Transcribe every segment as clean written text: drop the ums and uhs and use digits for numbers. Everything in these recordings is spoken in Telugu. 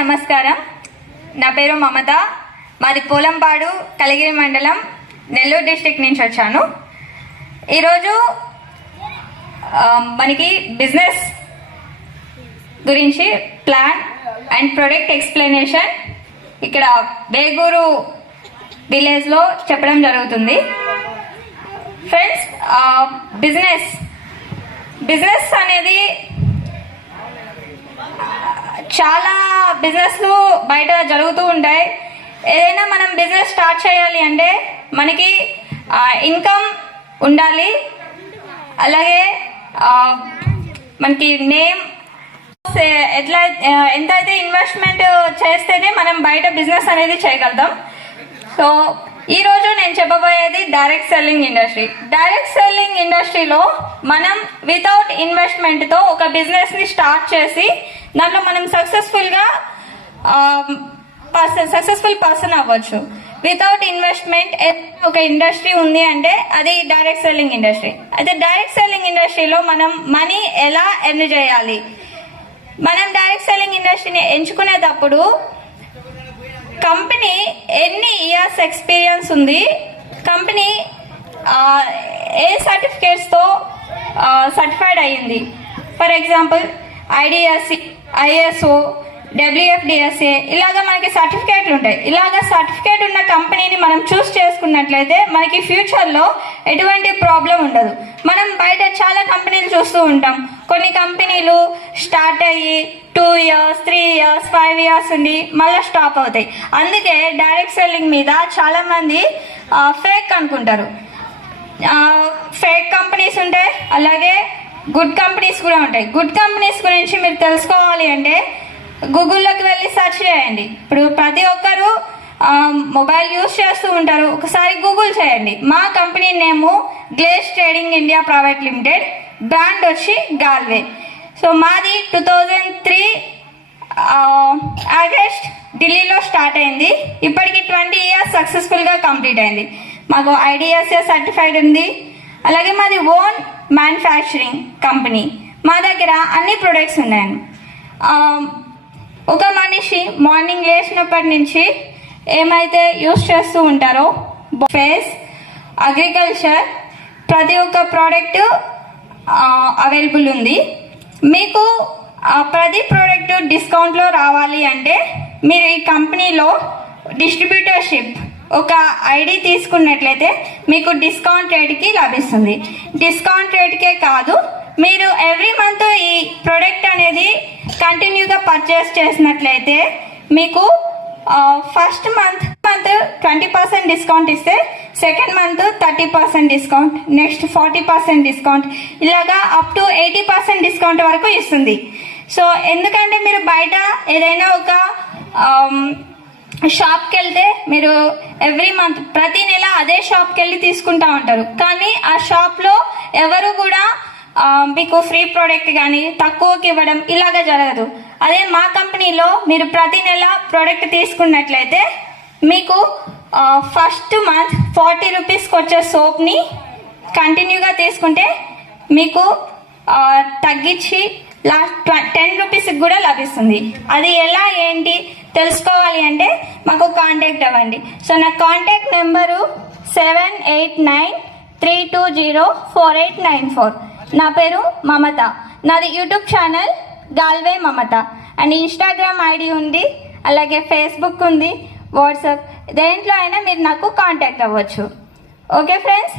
నమస్కారం. నా పేరు మమత. మాది పోలంపాడు, కలిగిరి మండలం, నెల్లూరు డిస్ట్రిక్ట్ నుంచి వచ్చాను. ఈరోజు మనకి బిజినెస్ గురించి ప్లాన్ అండ్ ప్రొడక్ట్ ఎక్స్ప్లెనేషన్ ఇక్కడ బేగూరు విలేజ్లో చెప్పడం జరుగుతుంది. ఫ్రెండ్స్, బిజినెస్ అనేది చాలా బిజినెస్లు బయట జరుగుతూ ఉంటాయి. ఏదైనా మనం బిజినెస్ స్టార్ట్ చేయాలి అంటే మనకి ఇన్కమ్ ఉండాలి, అలాగే మనకి నేమ్ ఎంతైతే ఇన్వెస్ట్మెంట్ చేస్తేనే మనం బయట బిజినెస్ అనేది చేయగలుగుతాం. సో ఈరోజు నేను చెప్పబోయేది direct selling industry. Direct selling ఇండస్ట్రీలో మనం వితౌట్ ఇన్వెస్ట్మెంట్తో ఒక బిజినెస్ని స్టార్ట్ చేసి దాంట్లో మనం సక్సెస్ఫుల్ పర్సన్ అవ్వచ్చు. వితౌట్ ఇన్వెస్ట్మెంట్ ఒక ఇండస్ట్రీ ఉంది అంటే అది డైరెక్ట్ సెల్లింగ్ ఇండస్ట్రీ. అయితే డైరెక్ట్ సెల్లింగ్ ఇండస్ట్రీలో మనం మనీ ఎలా ఎర్న్ చేయాలి? మనం డైరెక్ట్ సెల్లింగ్ ఇండస్ట్రీని ఎంచుకునేటప్పుడు కంపెనీ ఎన్ని ఇయర్స్ ఎక్స్పీరియన్స్ ఉంది, కంపెనీ ఏ సర్టిఫికేట్స్తో సర్టిఫైడ్ అయ్యింది. For example IDSC, ISO, WFDSA ఇలాగా మనకి సర్టిఫికేట్లు ఉంటాయి. ఇలాగా సర్టిఫికేట్ ఉన్న కంపెనీని మనం చూస్ చేసుకున్నట్లయితే మనకి ఫ్యూచర్లో ఎటువంటి ప్రాబ్లం ఉండదు. మనం బయట చాలా కంపెనీలు చూస్తూ ఉంటాం. కొన్ని కంపెనీలు స్టార్ట్ అయ్యి 2 years, 3 years, 5 years ఉండి మళ్ళీ స్టాప్ అవుతాయి. అందుకే డైరెక్ట్ సెల్లింగ్ మీద చాలామంది ఫేక్ అనుకుంటారు. ఫేక్ కంపెనీస్ ఉంటాయి, అలాగే గుడ్ కంపెనీస్ కూడా ఉంటాయి. గుడ్ కంపెనీస్ గురించి మీరు తెలుసుకోవాలి అంటే గూగుల్లోకి వెళ్ళి సెర్చ్ చేయండి. ఇప్పుడు ప్రతి ఒక్కరు మొబైల్ యూజ్ చేస్తూ ఉంటారు. ఒకసారి గూగుల్ చేయండి. మా కంపెనీ నేము glaze trading India private limited, brand వచ్చి గాల్వే. సో మాది 2003 ఆగస్ట్ ఢిల్లీలో స్టార్ట్ అయింది. ఇప్పటికి 20 years సక్సెస్ఫుల్గా కంప్లీట్ అయింది. మాకు IDSA సర్టిఫైడ్ ఉంది. అలాగే మాది ఓన్ మ్యానుఫ్యాక్చరింగ్ కంపెనీ. మా దగ్గర అన్ని ప్రొడక్ట్స్ ఉన్నాయండి. ఒక మనిషి మార్నింగ్ లేచినప్పటి నుంచి ఏమైతే యూస్ చేస్తూ ఉంటారో ఫేస్, అగ్రికల్చర్, ప్రతి ఒక్క ప్రోడక్ట్ అవైలబుల్ ఉంది. మీకు ప్రతి ప్రోడక్ట్ డిస్కౌంట్లో రావాలి అంటే మీరు ఈ కంపెనీలో డిస్ట్రిబ్యూటర్షిప్ ఒక ఐడి తీసుకున్నట్లయితే మీకు డిస్కౌంట్ రేట్కి లభిస్తుంది. డిస్కౌంట్ రేట్కే కాదు, మీరు ఎవ్రీ మంత్ ఈ ప్రోడక్ట్ అనేది కంటిన్యూగా పర్చేస్ చేసినట్లయితే మీకు ఫస్ట్ మంత్ 20% డిస్కౌంట్ ఇస్తే second month 30% discount, next 40% discount, ఇలాగా అప్ టు 80% డిస్కౌంట్ వరకు ఇస్తుంది. సో ఎందుకంటే మీరు బయట ఏదైనా ఒక షాప్కి వెళ్తే మీరు ఎవ్రీ మంత్ ప్రతి నెల అదే షాప్కి వెళ్ళి తీసుకుంటా ఉంటారు. కానీ ఆ షాప్లో ఎవరు కూడా మీకు ఫ్రీ ప్రోడక్ట్ కానీ తక్కువకి ఇవ్వడం ఇలాగా జరగదు. అదే మా కంపెనీలో మీరు ప్రతి నెల ప్రోడక్ట్ తీసుకున్నట్లయితే మీకు ఫస్ట్ మంత్ 40 రూపీస్కి వచ్చే సోప్ని కంటిన్యూగా తీసుకుంటే మీకు తగ్గించి లాస్ట్ 10 రూపీస్కి కూడా లభిస్తుంది. అది ఎలా ఏంటి తెలుసుకోవాలి అంటే మాకు కాంటాక్ట్ అవ్వండి. సో నా కాంటాక్ట్ నెంబరు 7893204894. నా పేరు మమత. నాది YouTube channel గాల్వే Mamata and Instagram ID ఉంది, అలాగే ఫేస్బుక్ ఉంది, వాట్సాప్, దేంట్లో అయినా మీరు నాకు కాంటాక్ట్ అవ్వచ్చు. ఓకే ఫ్రెండ్స్,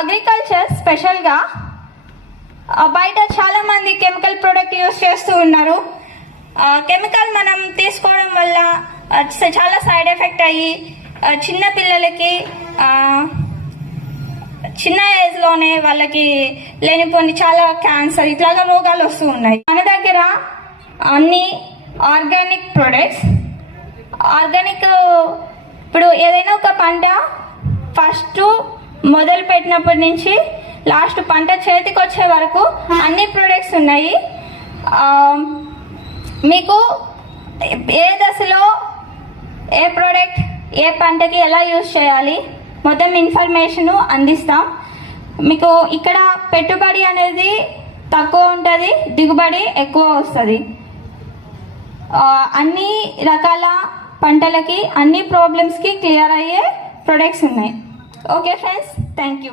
అగ్రికల్చర్ స్పెషల్గా బయట చాలామంది కెమికల్ ప్రోడక్ట్ యూస్ చేస్తూ ఉన్నారు. కెమికల్ మనం తీసుకోవడం వల్ల చాలా సైడ్ ఎఫెక్ట్ అయ్యి చిన్న పిల్లలకి చిన్న ఏజ్లోనే వాళ్ళకి లేనిపోని చాలా క్యాన్సర్ ఇట్లాగా రోగాలు వస్తూ ఉన్నాయి. మన దగ్గర అన్ని ఆర్గానిక్ ప్రొడక్ట్స్, ఆర్గానిక్ ఇప్పుడు ఏదైనా ఒక పంట ఫస్ట్ మొదలు పెట్టినప్పటి నుంచి లాస్ట్ పంట చేతికి వచ్చే వరకు అన్ని ప్రొడక్ట్స్ ఉన్నాయి. మీకు ఏ దశలో ఏ ప్రోడక్ట్ ఏ పంటకి ఎలా యూజ్ చేయాలి మొత్తం ఇన్ఫర్మేషన్ అందిస్తాం. మీకు ఇక్కడ పెట్టుబడి అనేది తక్కువ ఉంటుంది, దిగుబడి ఎక్కువ వస్తుంది. అన్ని రకాల పంటలకి అన్ని ప్రాబ్లమ్స్కి క్లియర్ అయ్యే ప్రొడక్ట్స్ ఉన్నాయి. Okay friends, thank you.